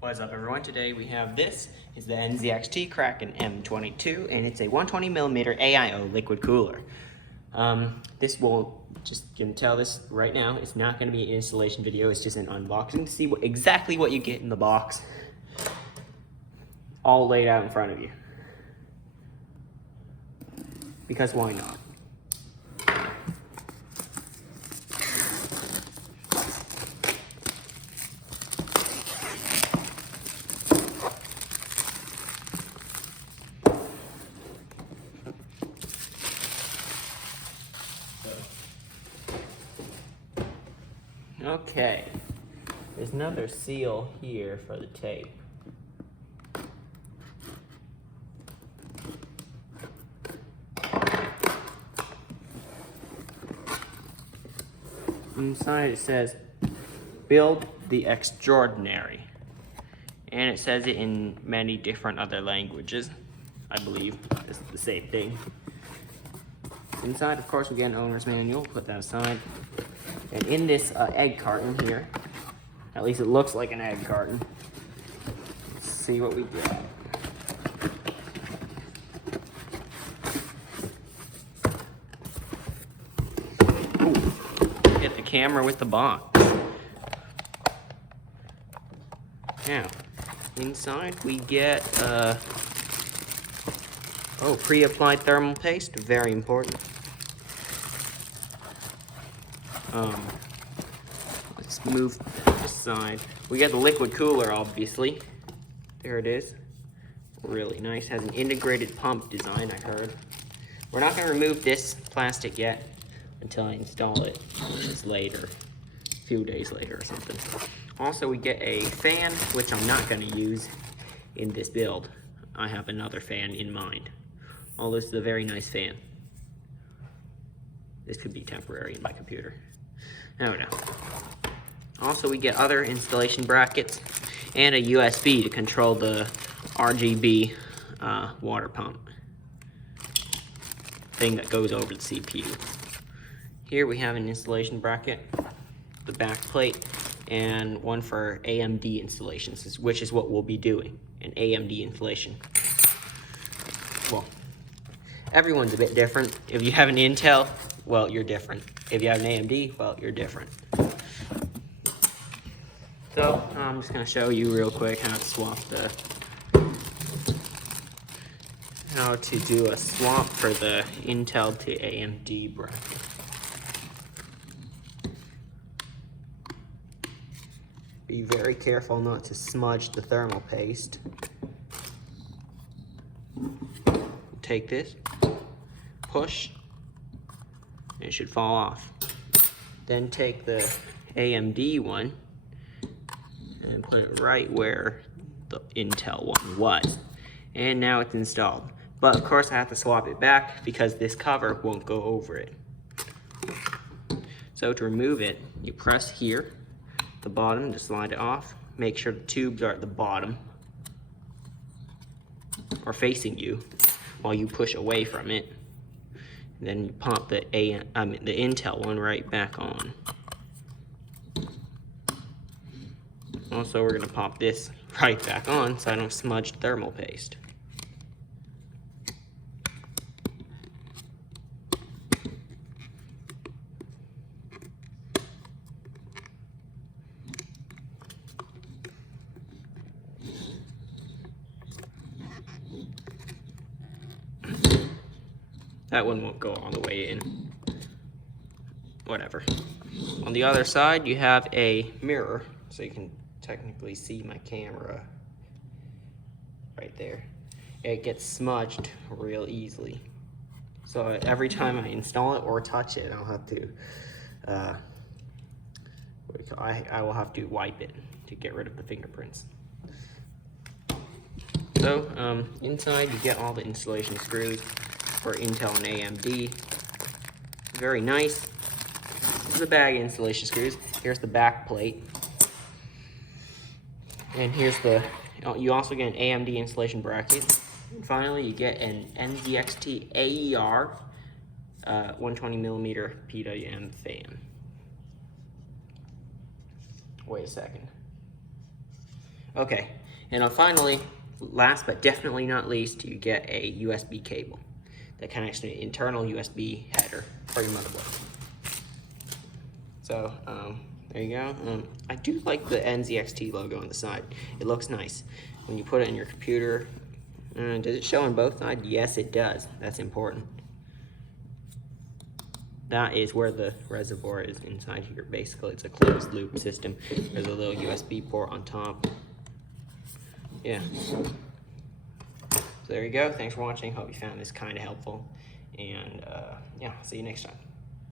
What's up, everyone? Today we have this is the Nzxt Kraken M22, and it's a 120mm AIO liquid cooler. This will, just gonna tell this right now, it's not gonna be an installation video, it's just an unboxing to see exactly what you get in the box, all laid out in front of you. Because why not? Okay, there's another seal here for the tape. Inside it says, "Build the extraordinary." And it says it in many different other languages. I believe it's the same thing. Inside, of course, we get an owner's manual. Put that aside. And in this egg carton here, at least it looks like an egg carton. Let's see what we get. Ooh, hit the camera with the box. Now, inside we get pre-applied thermal paste, very important. Let's move this side. We got the liquid cooler, obviously. There it is. Really nice. Has an integrated pump design, I heard. We're not going to remove this plastic yet until I install it, which is later, a few days later or something. Also, we get a fan, which I'm not going to use in this build. I have another fan in mind. Oh, this is a very nice fan. This could be temporary in my computer. I don't know. Also, we get other installation brackets and a USB to control the RGB water pump thing that goes over the CPU. Here we have an installation bracket, the back plate, and one for AMD installations, which is what we'll be doing, an AMD installation. Well, everyone's a bit different. If you have an Intel, well, you're different. If you have an AMD, well, you're different. So, I'm just gonna show you real quick how to do a swap for the Intel to AMD bracket. Be very careful not to smudge the thermal paste. Take this, push, and it should fall off. Then take the AMD one and put it right where the Intel one was. And now it's installed. But of course I have to swap it back because this cover won't go over it. So to remove it, you press here, the bottom, to slide it off. Make sure the tubes are at the bottom or facing you while you push away from it. And then you pop the Intel one right back on. Also, we're gonna pop this right back on so I don't smudge thermal paste. That one won't go all the way in. Whatever. On the other side, you have a mirror, so you can technically see my camera right there. It gets smudged real easily. So every time I install it or touch it, I'll have to, I will have to wipe it to get rid of the fingerprints. So inside you get all the installation screws for Intel and AMD. Very nice. This is a bag of installation screws. Here's the back plate. And here's you also get an AMD installation bracket. And finally, you get an Nzxt AER 120mm PWM fan. Wait a second. Okay, and finally, last but definitely not least, you get a USB cable that connects to an internal USB header for your motherboard. So, there you go. I do like the Nzxt logo on the side. It looks nice. When you put it in your computer, does it show on both sides? Yes, it does. That's important. That is where the reservoir is inside here. Basically, it's a closed loop system. There's a little USB port on top. Yeah. So there you go. Thanks for watching. Hope you found this kind of helpful. And yeah, see you next time.